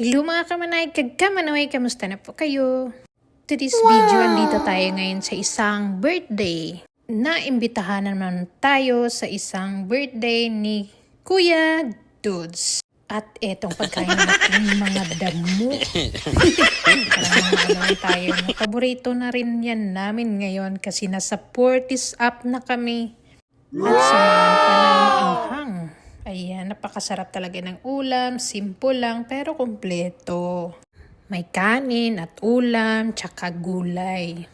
Hello mga kamanay, kagkamanoy, kamusta na po kayo? Today's video, andito tayo ngayon sa isang birthday. Naimbitahan naman tayo sa isang birthday ni Kuya Dudes. At etong pagkain natin mga damo. Parang mga tayo na paborito na rin yan namin ngayon kasi nasa 40s up na kami. At samahan pa ng maanghang. Ayan, napakasarap talaga ng ulam, simple lang pero kumpleto. May kanin at ulam, tsaka gulay.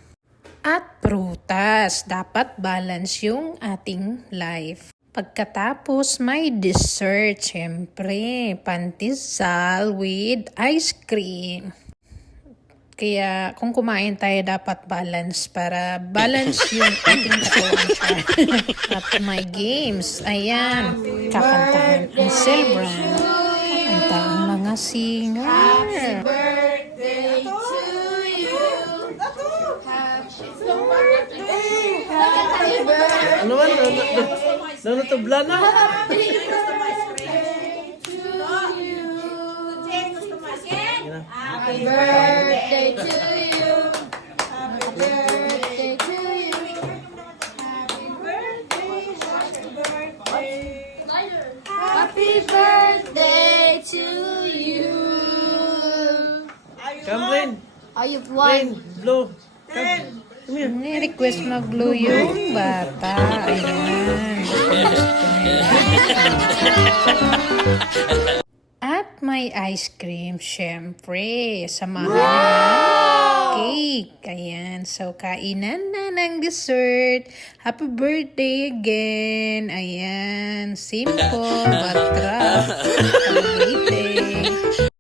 At prutas, dapat balance yung ating life. Pagkatapos may dessert, syempre, pandesal with ice cream. Kaya kung kumain tayo dapat balance para balance yung ating katawan. At may games. Ayan. Kakantahan ang celebrant. Kakanta ang mga singer. Birthday to you. Happy birthday. Ano man? Nanutubla na? Happy birthday to you. Happy birthday to you. Happy birthday. Happy birthday to you. Come, Rain. Are you Rain, one? blow. Come. Come here. Ni-request mag-blow yung bata. Ayan. At may ice cream, syempre. Samahan ng cake. Ayan. So, kainan na ng dessert. Happy birthday again. Ayan. Simple, but rough. Have a great day.